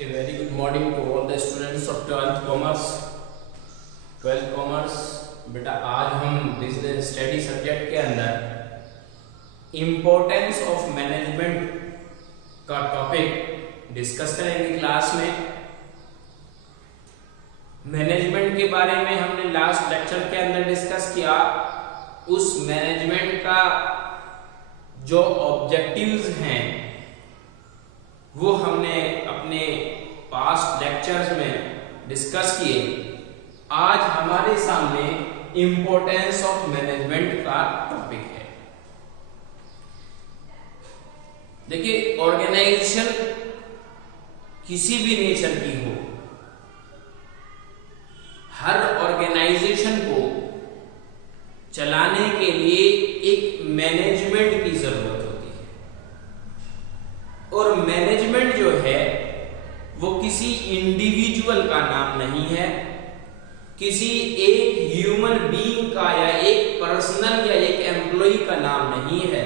A very good morning to all the students of 12th Commerce. 12th Commerce बेटा आज हम business study subject के अंदर importance of management का topic discuss करेंगे क्लास में। मैनेजमेंट के बारे में हमने लास्ट लेक्चर के अंदर डिस्कस किया। उस मैनेजमेंट का जो ऑब्जेक्टिव्स हैं वो हमने अपने पास्ट लेक्चर्स में डिस्कस किए। आज हमारे सामने इंपॉर्टेंस ऑफ मैनेजमेंट का टॉपिक है। देखिए, ऑर्गेनाइजेशन किसी भी नेचर की हो, हर ऑर्गेनाइजेशन को चलाने के लिए एक मैनेजमेंट की जरूरत होती है। और मैनेजमेंट जो है वो किसी इंडिविजुअल का नाम नहीं है, किसी एक ह्यूमन बीइंग का या एक पर्सनल या एक एम्प्लॉय का नाम नहीं है।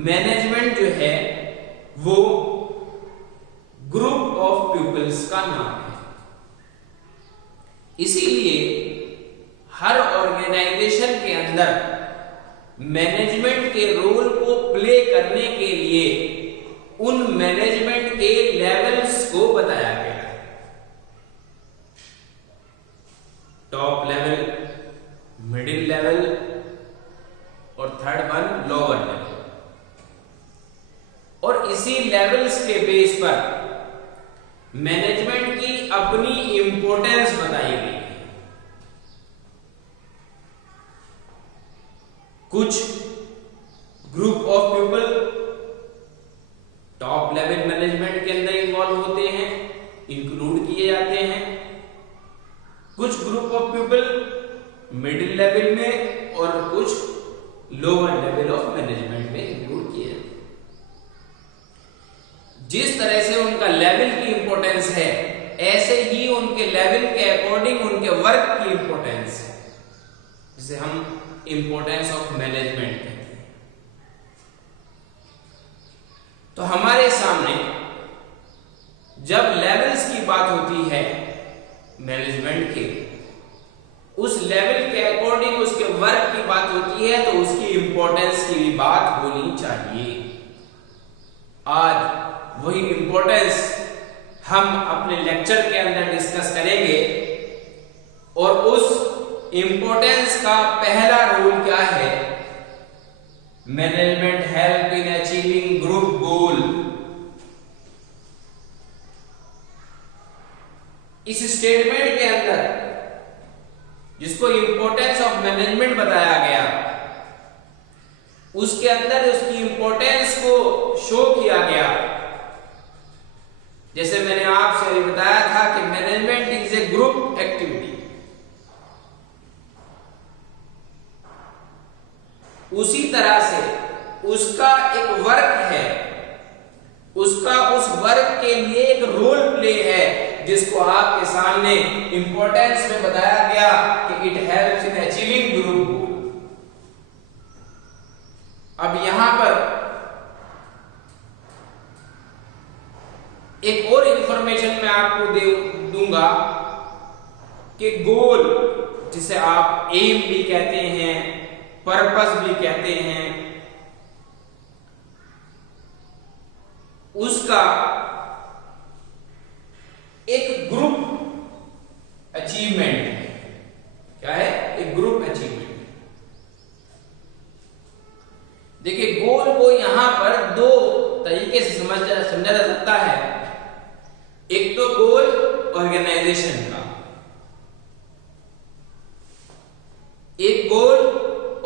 मैनेजमेंट जो है वो ग्रुप ऑफ पीपल्स का नाम है। इसीलिए हर ऑर्गेनाइजेशन के अंदर मैनेजमेंट के रोल को प्ले करने के लिए उन मैनेजमेंट के लेवल्स को बताया गया है। टॉप लेवल, मिडिल लेवल और थर्ड वन लोअर लेवल। और इसी लेवल्स के बेस पर मैनेजमेंट की अपनी इंपॉर्टेंस बताई गई। कुछ group of people top level management के अंदर इन्वॉल्व होते हैं, इंक्लूड किए जाते हैं। कुछ group of people middle level में और कुछ लोअर लेवल ऑफ मैनेजमेंट में इंक्लूड किए जाते हैं। जिस तरह से उनका लेवल की इंपॉर्टेंस है, ऐसे ही उनके लेवल के अकॉर्डिंग उनके वर्क की इंपॉर्टेंस है, जिसे हम इंपॉर्टेंस ऑफ मैनेजमेंट कहते हैं। तो हमारे सामने जब लेवल्स की बात होती है मैनेजमेंट के, उस लेवल के अकॉर्डिंग उसके वर्क की बात होती है, तो उसकी इंपॉर्टेंस की भी बात होनी चाहिए। आज वही इंपॉर्टेंस हम अपने लेक्चर के अंदर डिस्कस करेंगे। और उस इंपॉर्टेंस का पहला रूल क्या है? Management help in achieving group गोल। इस स्टेटमेंट के अंदर जिसको इंपॉर्टेंस ऑफ मैनेजमेंट बताया गया, उसके अंदर उसकी इंपॉर्टेंस को शो किया गया। जैसे मैंने आपसे अभी बताया था कि management is a group activity, उसी तरह से उसका एक वर्क है, उसका उस वर्क के लिए एक रोल प्ले है, जिसको आपके सामने इंपॉर्टेंस में बताया गया कि it helps in achieving group गोल। अब यहां पर एक और इंफॉर्मेशन मैं आपको दूंगा कि गोल, जिसे आप एम भी कहते हैं, पर्पस भी कहते हैं, उसका एक ग्रुप अचीवमेंट है। क्या है? एक ग्रुप अचीवमेंट। देखिए, गोल को यहां पर दो तरीके से समझा जा सकता है। एक तो गोल ऑर्गेनाइजेशन का, एक गोल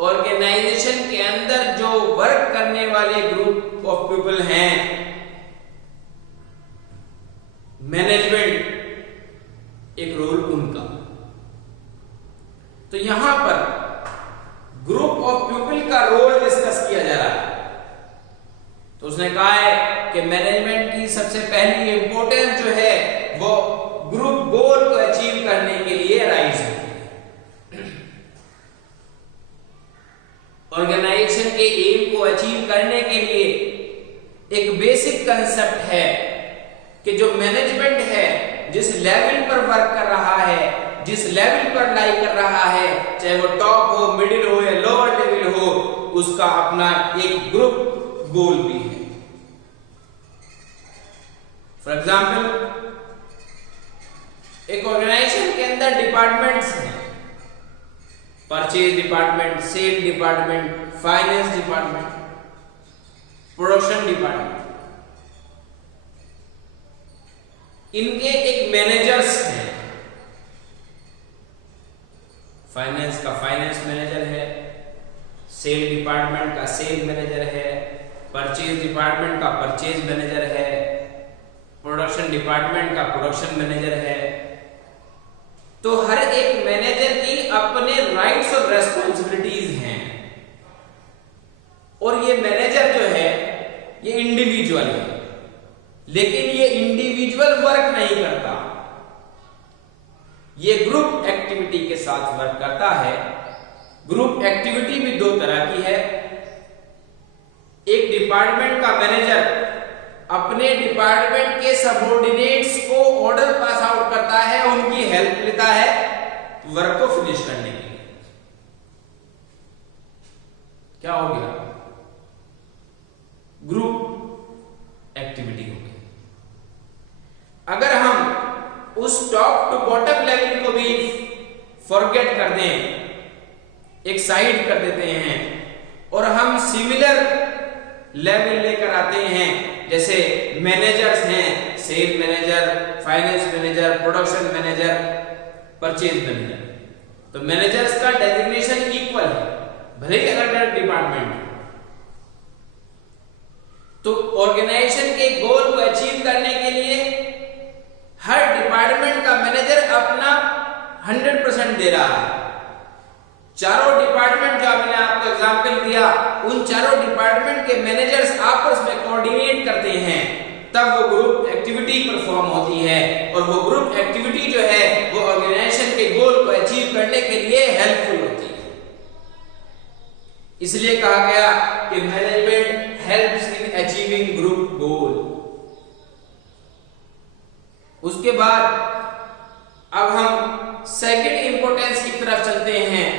ऑर्गेनाइजेशन के अंदर जो वर्क करने वाले ग्रुप ऑफ पीपल हैं, मैनेजमेंट एक रोल उनका। तो यहां पर ग्रुप ऑफ पीपल का रोल डिस्कस किया जा रहा है। तो उसने कहा है कि मैनेजमेंट की सबसे पहली इंपॉर्टेंस जो है वो ग्रुप गोल को अचीव करने के लिए राइज है। ऑर्गेनाइजेशन के एम को अचीव करने के लिए एक बेसिक कंसेप्ट है कि जो मैनेजमेंट है जिस लेवल पर वर्क कर रहा है, जिस लेवल पर लाई कर रहा है, चाहे वो टॉप हो, मिडिल हो या लोअर लेवल हो, उसका अपना एक ग्रुप गोल भी है। फॉर एग्जाम्पल, एक ऑर्गेनाइजेशन के अंदर डिपार्टमेंट्स हैं, purchase department, sale department, finance department, production department. इनके एक मैनेजर्स हैं। फाइनेंस का फाइनेंस मैनेजर है, सेल डिपार्टमेंट का सेल मैनेजर है, परचेज डिपार्टमेंट का परचेज मैनेजर है, प्रोडक्शन डिपार्टमेंट का प्रोडक्शन मैनेजर है। तो हर एक मैनेजर की अपने राइट्स और रेस्पॉन्सिबिलिटीज हैं, और ये मैनेजर जो है ये इंडिविजुअल है, लेकिन ये इंडिविजुअल वर्क नहीं करता, ये ग्रुप एक्टिविटी के साथ वर्क करता है। ग्रुप एक्टिविटी भी दो तरह की है। एक डिपार्टमेंट का मैनेजर अपने डिपार्टमेंट के सबऑर्डिनेट्स को ऑर्डर पास आउट करता है, उनकी हेल्प लेता है वर्क को फिनिश करने के लिए। क्या हो गया? ग्रुप एक्टिविटी हो गई। अगर हम उस टॉप टू बॉटम लेवल को भी फॉरगेट कर दें, एक साइड कर देते हैं, और हम सिमिलर लेवल लेकर आते हैं, जैसे मैनेजर्स हैं, sale manager, finance manager, production manager, purchase manager. तो मैनेजर्स का डेजिग्नेशन इक्वल है, भले ही अलग अलग डिपार्टमेंट। तो ऑर्गेनाइजेशन के गोल को अचीव करने के लिए हर डिपार्टमेंट का मैनेजर अपना 100% दे रहा है। चारों डिपार्टमेंट, जो मैंने आपको एग्जांपल दिया, उन चारों डिपार्टमेंट के मैनेजर्स आपस में कोऑर्डिनेट करते हैं, तब वो ग्रुप एक्टिविटी परफॉर्म होती है, और वो ग्रुप एक्टिविटी जो है वो ऑर्गेनाइजेशन के गोल को अचीव करने के लिए हेल्पफुल होती है। इसलिए कहा गया कि management helps in achieving group गोल। उसके बाद अब हम सेकंड इंपॉर्टेंस की तरफ चलते हैं,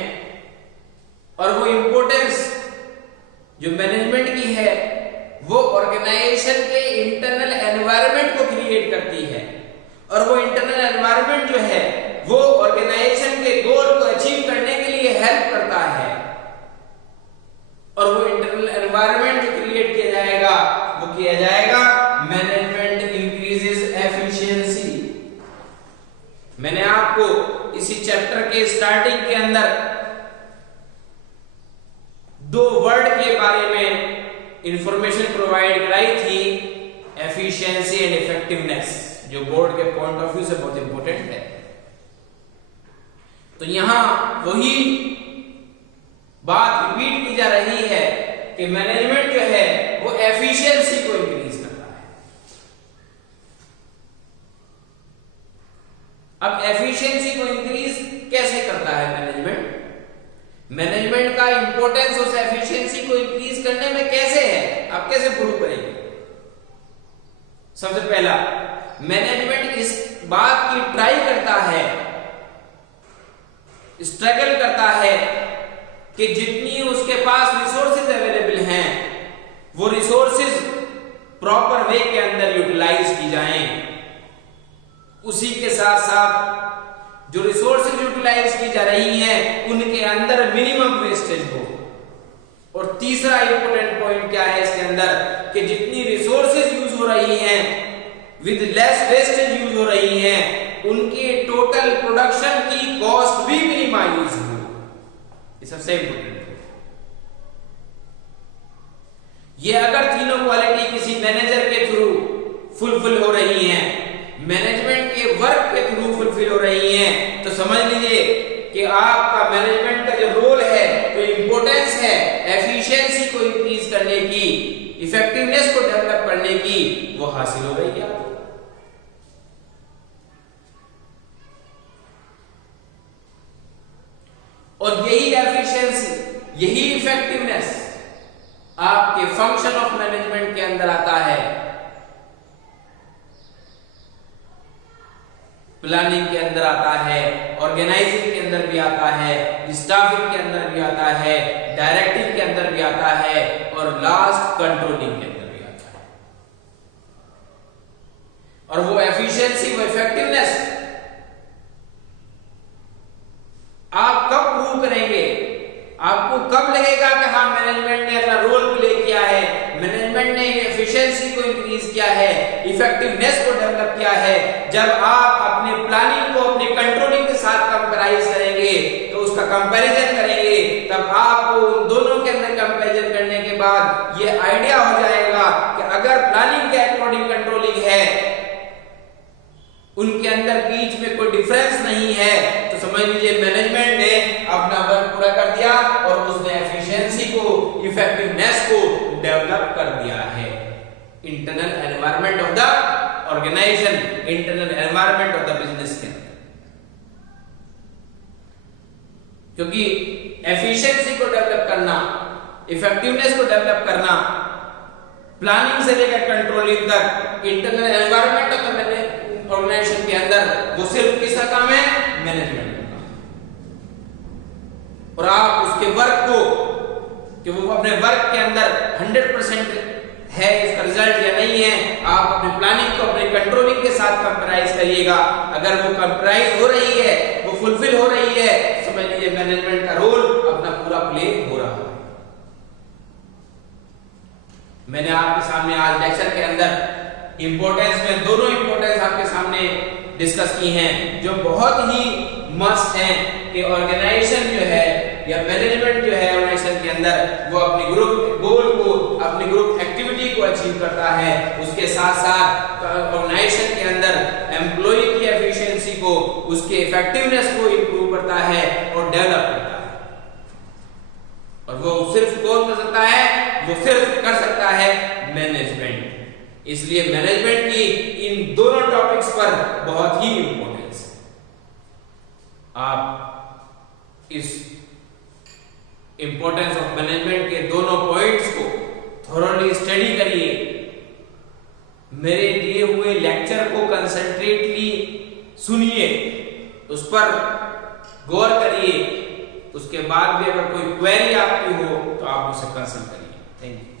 और वो इंपॉर्टेंस जो मैनेजमेंट की है वो ऑर्गेनाइजेशन के इंटरनल एनवायरनमेंट को क्रिएट करती है, और वो इंटरनल एनवायरनमेंट जो है वो ऑर्गेनाइजेशन के गोल को अचीव करने के लिए हेल्प करता है। और वो इंटरनल एनवायरनमेंट जो क्रिएट किया जाएगा वो किया जाएगा मैनेजमेंट इंक्रीजेस एफिशिएंसी। मैंने आपको इसी चैप्टर के स्टार्टिंग के अंदर दो वर्ड के बारे में इंफॉर्मेशन प्रोवाइड कराई थी, एफिशिएंसी एंड इफेक्टिवनेस, जो बोर्ड के पॉइंट ऑफ व्यू से बहुत इंपॉर्टेंट है। तो यहां वही बात रिपीट की जा रही है कि मैनेजमेंट जो है वो एफिशिएंसी को इंक्रीज करता है। अब एफिशिएंसी को इंक्रीज कैसे करता है मैनेजमेंट? मैनेजमेंट का इंपॉर्टेंस उस एफिशिएंसी को इंक्रीज करने में कैसे है, आप कैसे प्रूव करेंगे? सबसे पहला, मैनेजमेंट इस बात की ट्राई करता है, स्ट्रगल करता है कि जितनी उसके पास रिसोर्सेज अवेलेबल हैं वो रिसोर्सेज प्रॉपर वे के अंदर यूटिलाइज की जाएं। उसी के साथ साथ जो रिसोर्सेज यूटिलाइज की जा रही हैं उनके अंदर मिनिमम वेस्टेज हो। और तीसरा इंपॉर्टेंट पॉइंट क्या है इसके अंदर, कि जितनी रिसोर्सेज यूज हो रही हैं विद लेस वेस्टेज यूज हो रही हैं, उनके टोटल प्रोडक्शन की कॉस्ट भी मिनिमाइज हो। ये सबसे इंपॉर्टेंट है। ये अगर तीनों क्वालिटी किसी मैनेजर के थ्रू फुलफिल हो रही हैं, मैनेजमेंट के वर्क के थ्रू फुलफिल हो रही हैं, तो समझ लीजिए कि आपका मैनेजमेंट का जो रोल है, जो इंपॉर्टेंस है एफिशिएंसी को इंक्रीज करने की, इफेक्टिवनेस को डेवलप करने की, वो हासिल हो रही है आपको। और यही एफिशिएंसी, यही इफेक्टिवनेस आपके फंक्शन ऑफ मैनेजमेंट के अंदर आता है। प्लानिंग के अंदर आता है, ऑर्गेनाइजिंग के अंदर भी आता है, स्टाफिंग के अंदर भी आता है, डायरेक्टिंग के अंदर भी आता है और लास्ट कंट्रोलिंग के अंदर भी आता है। और वो एफिशिएंसी, वो इफेक्टिवनेस आप कब प्रूव करेंगे? आपको कब लगेगा कि हाँ मैनेजमेंट ने अपना रोल प्ले किया है, मैनेजमेंट ने एफिशिएंसी को इंक्रीज किया है, इफेक्टिवनेस को डेवलप किया है? जब आप अपने प्लानिंग को अपने कंट्रोलिंग के साथ कंपेराइज करेंगे, तो उसका कंपैरिजन करेंगे, तब आपको उन दोनों के अंदर कंपैरिजन करने के बाद ये आइडिया हो जाएगा कि अगर प्लानिंग के अकॉर्डिंग कंट्रोलिंग है, उनके अंदर बीच में कोई डिफरेंस नहीं है, तो समझ लीजिए मैनेजमेंट ने अपना वर्क पूरा कर दिया और उसने एफिशिएंसी को, इफेक्टिवनेस को डेवलप कर दिया है। Internal environment of the organisation, internal environment of the business के अंदर, क्योंकि एफिशिएंसी को डेवलप करना, इफेक्टिवनेस को डेवलप करना, प्लानिंग से लेकर कंट्रोलिंग तक, internal environment of the organisation के अंदर, वो सिर्फ किसका काम है? मैनेजमेंट का। और आप उसके वर्क को, कि वो अपने वर्क के अंदर 100% है इसका रिजल्ट या नहीं है, आप अपने प्लानिंग को अपने कंट्रोलिंग के साथ कंपेराइज करिएगा। अगर वो कंपेराइज हो रही है, वो फुलफिल हो रही है, समझ लीजिए मैनेजमेंट का रोल अपना पूरा प्ले हो रहा है। मैंने आपके सामने आज लेक्चर के अंदर इंपॉर्टेंस में दोनों इंपॉर्टेंस आपके सामने डिस्कस की हैं, जो बहुत ही मस्ट हैं कि ऑर्गेनाइजेशन जो है या मैनेजमेंट जो है ऑर्गेनाइजेशन के अंदर, वो अपनी ग्रुप गोल को, अपनी ग्रुप एक्टिविटी को अचीव करता है। उसके साथ साथ ऑर्गेनाइजेशन के अंदर एम्प्लॉय की एफिशिएंसी को, उसके इफेक्टिवनेस को इंप्रूव करता है और डेवलप करता है। और वो सिर्फ कौन कर सकता है? वो सिर्फ कर सकता है मैनेजमेंट। इसलिए मैनेजमेंट की इन दोनों टॉपिक्स पर बहुत ही इंपॉर्टेंस है। आप इस इंपॉर्टेंस ऑफ मैनेजमेंट के दोनों पॉइंट्स को थोरोली स्टडी करिए। मेरे दिए हुए लेक्चर को कंसंट्रेटली सुनिए, उस पर गौर करिए। उसके बाद भी अगर कोई क्वेरी आपकी हो तो आप उसे कंसल्ट करिए। Thank you.